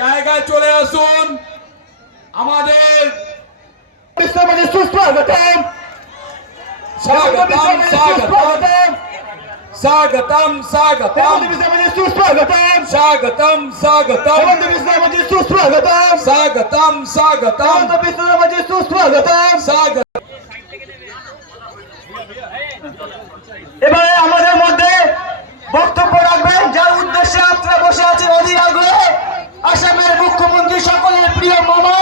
জায়গা চলে আসুন আমাদের মিত্র মানে সুস্বাগতম স্বাগতম স্বাগতম স্বাগতম সুস্বাগতম স্বাগতম স্বাগতম সুস্বাগতম স্বাগতম স্বাগতম স্বাগতম Maria Mama.